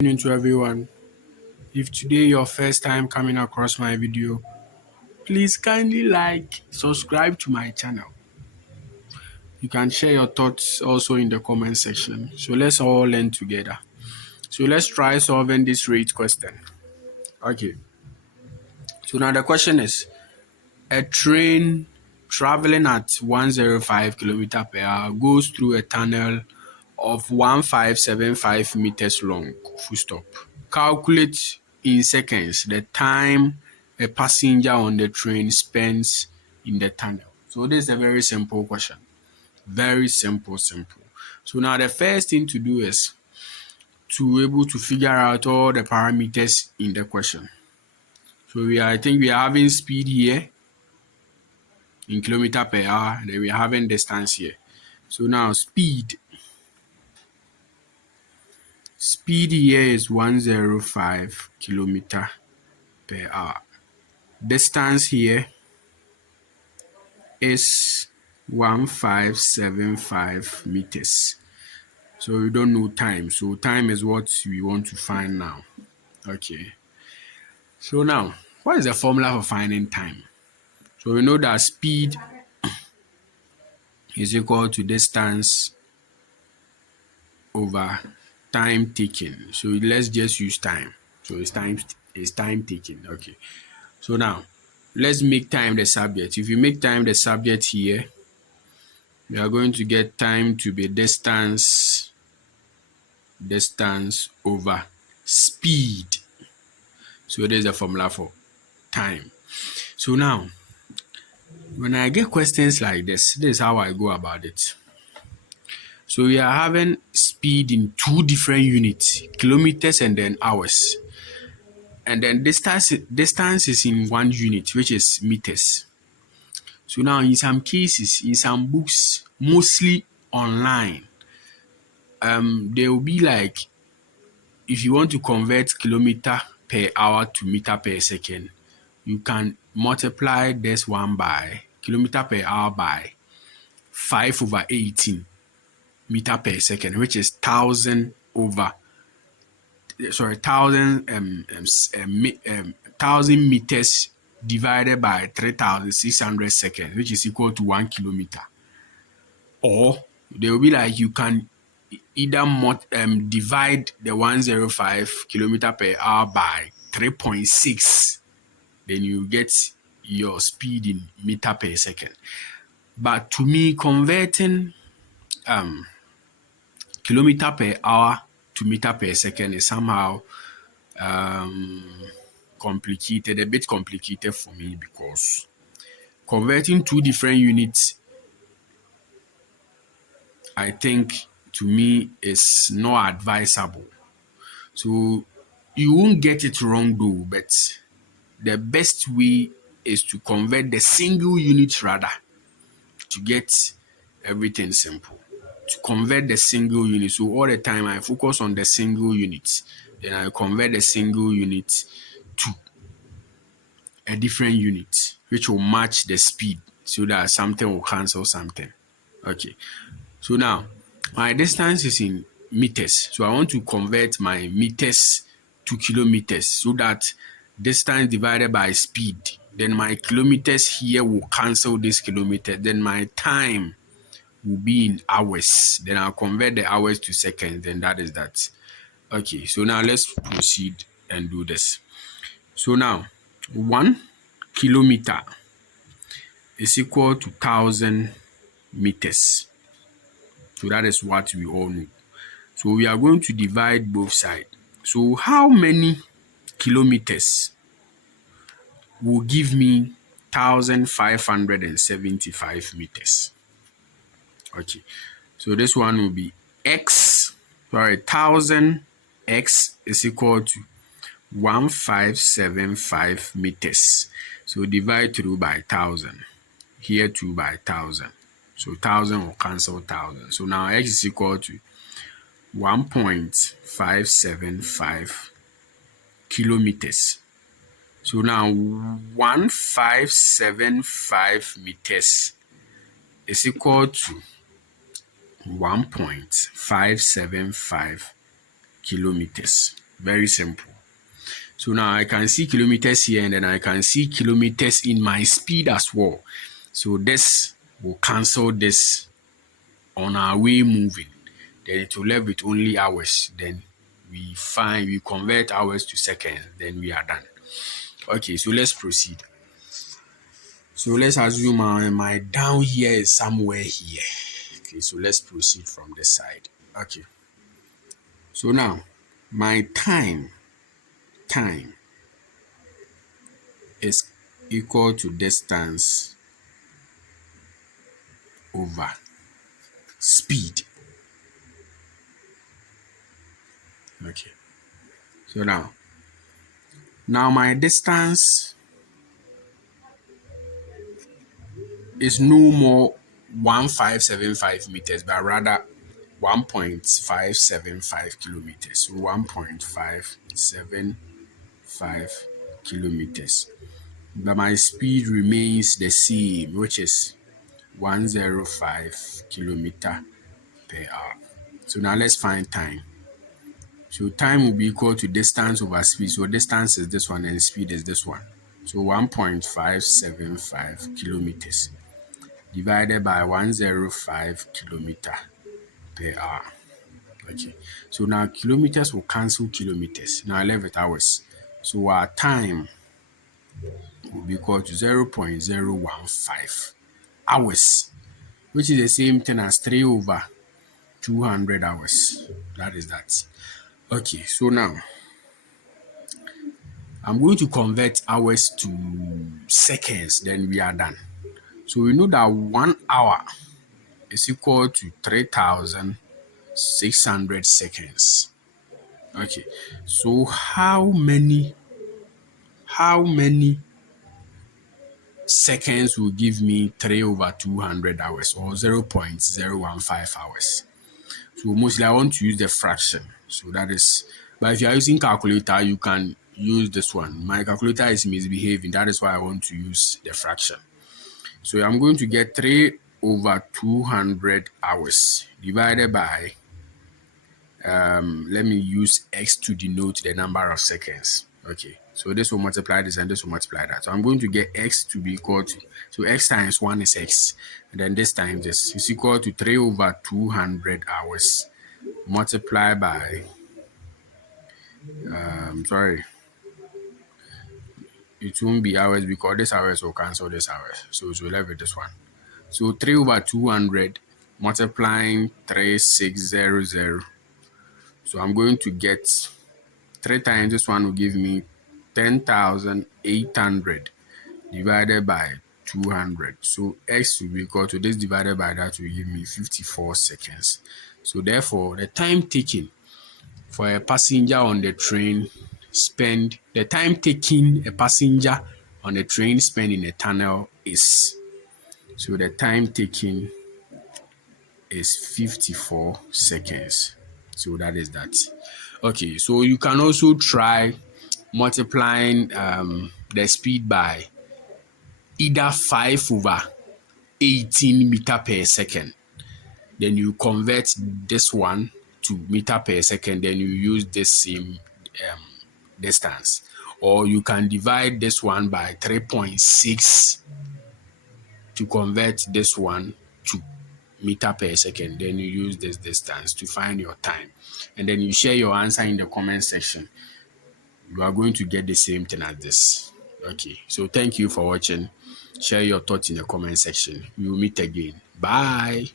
Good evening to everyone. If today your first time coming across my video, please kindly like, subscribe to my channel. You can share your thoughts also in the comment section. So let's all learn together. So let's try solving this rate question. Okay. So now the question is, a train traveling at 105 kilometer per hour goes through a tunnel of 1575 meters long. Full stop. Calculate in seconds the time a passenger on the train spends in the tunnel. So this is a very simple question. Very simple. So now the first thing to do is to able to figure out all the parameters in the question. So I think we are having speed here in kilometer per hour, and then we are having distance here. So now speed here is 105 kilometer per hour. Distance here is 1575 meters. So we don't know time. So time is what we want to find now. Okay. So now, what is the formula for finding time? So we know that speed is equal to distance over time taken. So let's just use time. So it's time taken. Okay. So now let's make time the subject. If you make time the subject here, we are going to get time to be distance over speed. So there's a formula for time. So now, when I get questions like this is how I go about it. So we are having speed in two different units, kilometers and then hours. And then distance is in one unit, which is meters. So now in some cases, in some books, mostly online, there will be like, if you want to convert kilometer per hour to meter per second, you can multiply this one by kilometer per hour by 5/18 meter per second, which is 1,000 meters divided by 3,600 seconds, which is equal to 1 kilometer. Or they will be like, you can either divide the 105 kilometer per hour by 3.6, then you get your speed in meter per second. But to me, converting kilometer per hour to meter per second is somehow a bit complicated for me, because converting two different units, I think, to me, is not advisable. So you won't get it wrong though, but the best way is to convert the single unit rather, to get everything simple. To convert the single unit. So all the time I focus on the single unit. Then I convert the single unit to a different unit, which will match the speed so that something will cancel something. Okay. So now my distance is in meters. So I want to convert my meters to kilometers so that distance divided by speed, then my kilometers here will cancel this kilometer. Then my time will be in hours. Then I'll convert the hours to seconds. Then that is that. Okay, so now let's proceed and do this. So now 1 kilometer is equal to 1,000 meters. So that is what we all know. So we are going to divide both sides. So how many kilometers will give me 1,575 meters? Okay, so this one will be 1,000 x is equal to 1575 meters. So divide through by 1,000. Here 2 by 1,000. So 1,000 will cancel 1,000. So now x is equal to 1.575 kilometers. So now 1575 meters is equal to 1.575 kilometers. Very simple. So now I can see kilometers here and then I can see kilometers in my speed as well. So this will cancel this on our way moving. Then it will leave with only hours. Then we convert hours to seconds. Then we are done. Okay, so let's proceed. So let's assume my down here is somewhere here. Okay, so let's proceed from this side. Okay. So now my time is equal to distance over speed. Okay. So now my distance is no more 1575 meters, but rather 1.575 kilometers. So 1.575 kilometers. But my speed remains the same, which is 105 kilometer per hour. So now let's find time. So time will be equal to distance over speed. So distance is this one and speed is this one. So 1.575 kilometers divided by 105 kilometer per hour. Okay. So now kilometers will cancel kilometers. Now 11 hours. So our time will be equal to 0.015 hours, which is the same thing as 3 over 200 hours. That is that. Okay, so now I'm going to convert hours to seconds, then we are done. So we know that 1 hour is equal to 3,600 seconds. Okay, so how many seconds will give me 3 over 200 hours or 0.015 hours? So mostly I want to use the fraction. So that is, but if you are using calculator, you can use this one. My calculator is misbehaving. That is why I want to use the fraction. So I'm going to get 3 over 200 hours divided by, let me use x to denote the number of seconds. Okay, so this will multiply this and this will multiply that. So I'm going to get x to be equal to, so x times 1 is x. And then this times this is equal to 3 over 200 hours multiplied by, it won't be hours because this hours will cancel this hours. So we'll left with this one. So 3 over 200 multiplying 3600. So I'm going to get 3 times this one will give me 10,800 divided by 200. So x will be equal to this divided by that will give me 54 seconds. So therefore, the time taken for a passenger on the train the time taking a passenger on the train spend in a tunnel is, so the time taken is 54 seconds. So that is that. Okay, so you can also try multiplying the speed by either 5 over 18 meter per second. Then you convert this one to meter per second, then you use this same distance. Or you can divide this one by 3.6 to convert this one to meter per second. Then you use this distance to find your time. And then you share your answer in the comment section. You are going to get the same thing as this. Okay, so thank you for watching. Share your thoughts in the comment section. We will meet again. Bye.